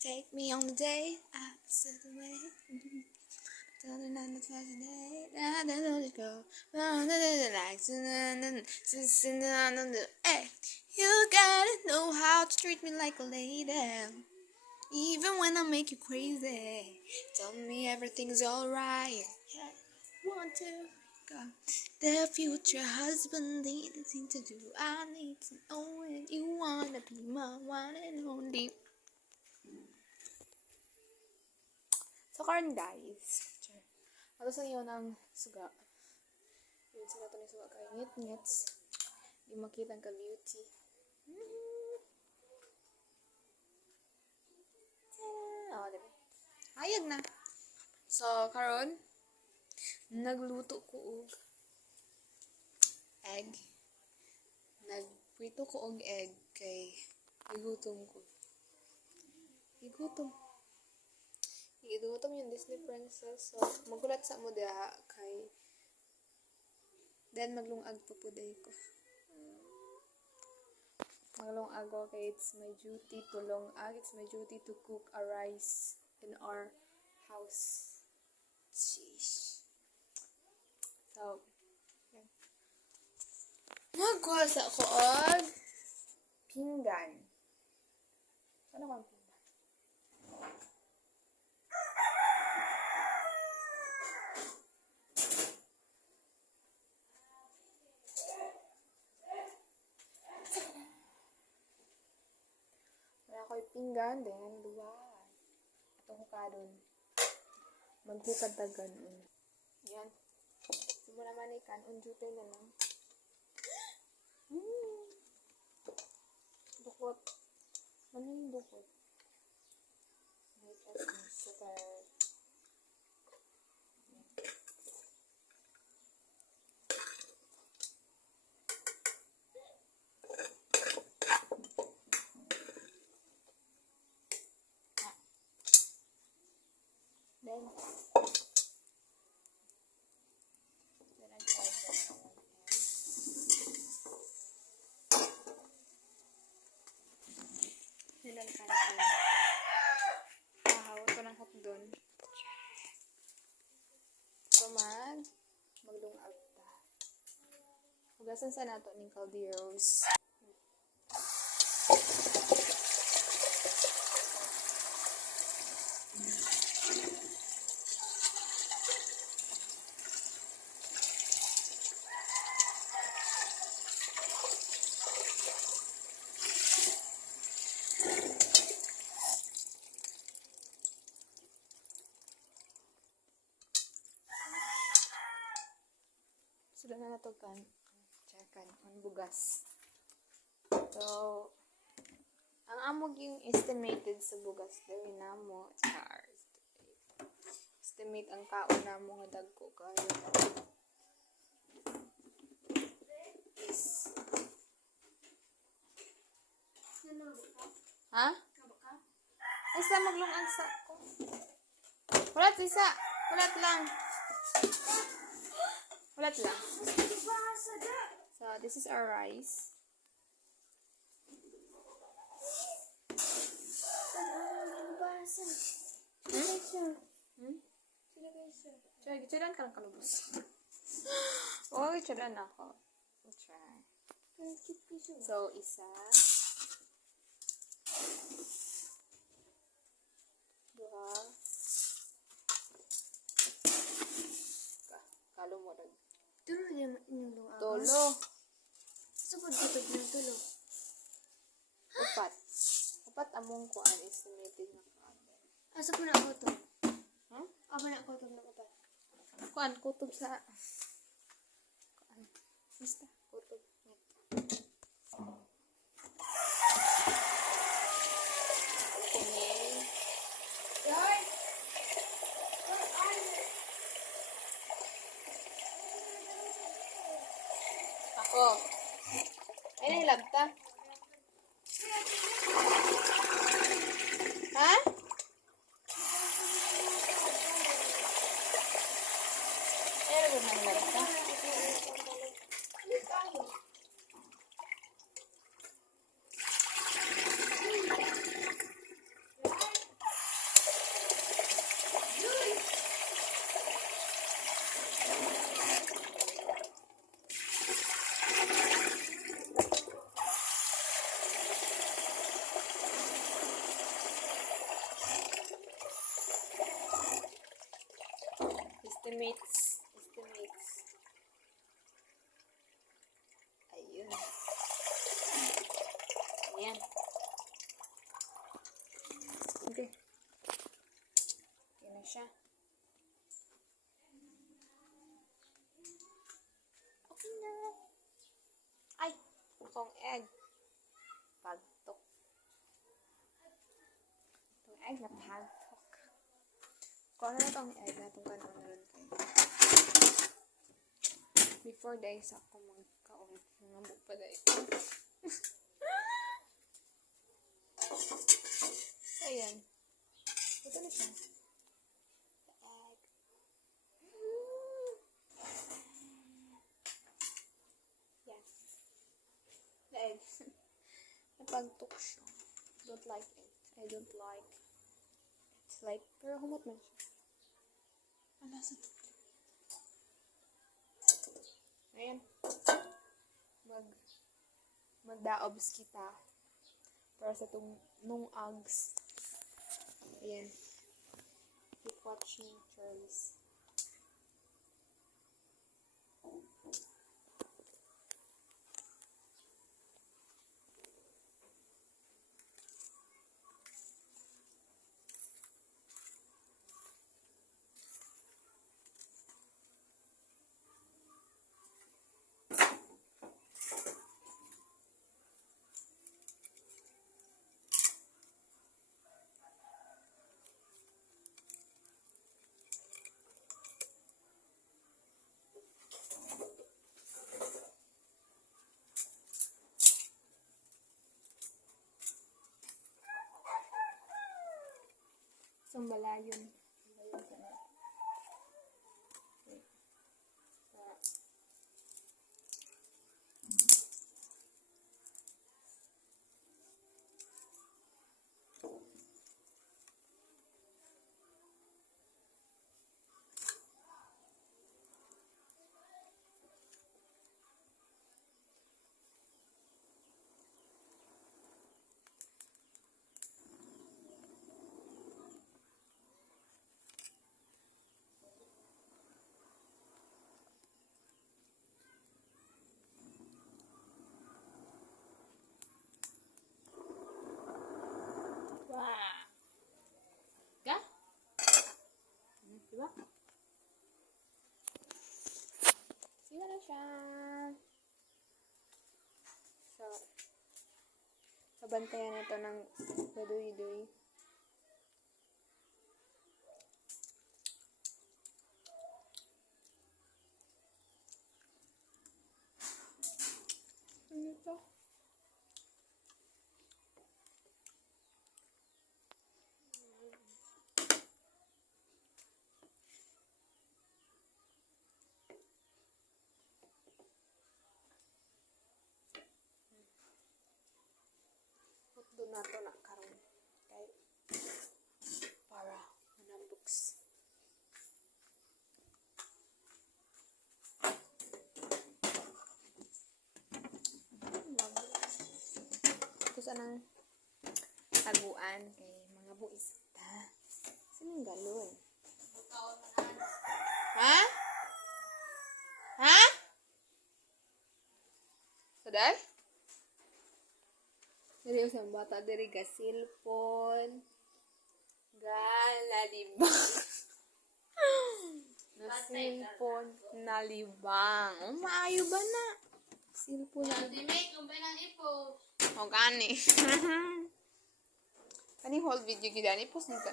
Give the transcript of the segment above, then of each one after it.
Take me on the day I said away. Hey, you gotta know how to treat me like a lady, even when I make you crazy. Tell me everything's alright. Yeah, want to go. The future husband needs nothing to do. I need to know when you wanna be my one and only. So, karon guys, ato sa iyo ng suga. Yun sila ito ni suga kay ngit-ngits. Di makita ka beauty. Oh, diba? Hayag na. So, karon nagluto ko og egg. Nagprito ko og egg kay igutom ko. Igutom yung Disney princess. So, magulat sa mo diha kay then maglungag pa po day ko. Maglungag ko kay it's my duty to lungag. It's my duty to cook a rice in our house. Sheesh. So, yan. Magwasa ko og pinggan. Ano bang pinggan? Ako'y pinggan, then luway. Atong hukadon. Maghukad tagan. Yan. Simula man kanon jutay na lang. Dukot. Ano yung dukot? Make us sugar. Then I tried that one. Nilang kanin. Ito ng hotdon. So, maglungag ta. Hugasan sa nato ng calderos. Sudah na nato kan ang bugas. So, ang amog yung estimated sa bugas dali namo chars. Estimate ang kaon namo nga dagko kayo. Ha? Ay sa maglungag sa ko. Ulat isa. Ulat lang. Ulat lang. So, this is our rice. Charan ka lang kalubos. Oo, charan ako. Try. So, isa. Dua. Kalo mo rin. Tulo niya inyong awas. Tolo. Sabod kitog ng tulo. Upat. Upat among kuan estimated na kuan. Asa po na ako to? Huh? Aba na ako to ng upat. Kuan kutob sa kuan. Basta kutob. Ako. Ay, nahilagta. Ha? Ay, ano ba nahilagta? Estimates. Ayun. Ayan. Okay. Yan na siya. Okay na. Ay! Pusong egg. Pagtok. Itong egg na pagtok. Kung ano na itong egg na itong kanon na rin kayo. Before days ako magkaon. Mga pa days. So, ayan. Ito na siya. The egg. Yan. The egg. Napagtok siya. Don't like it. I don't like. It's like, pero humot man siya. Ang lasa to. Ayan. Magdaobs kita. Para sa itong nung Uggs. Ayan. Keep watching, Charles. So, malayon. Malayon ka na. Okay. Wow! Ka? Diba? Sila na siya. So, sabantayan na ito ng baduy-duy. Ano ito? Doon na ito na karoon. Okay. Para manambuks. Ito sanang taguan kay mga buista. Sinong galon? Ha? Ha? Saday? Diri usang bata diri ga cellphone. Nalibang. Na cellphone nalibang. Oh, maayo ba na? Cellphone na. Di make ang ng ipo. O gani. Kani whole video gid ani post nito.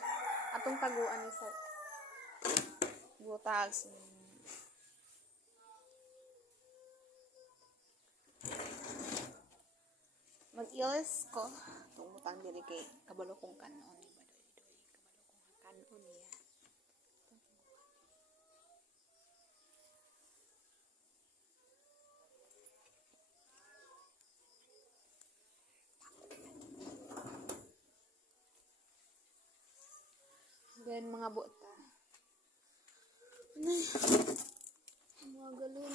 Atong taguan ni sa butags. Mag-ilis ko. Tumutang diri kay kabalo kong kanon ni badoy-doy. Kabalo kong kanon niya. Then mga buta. Mga galon.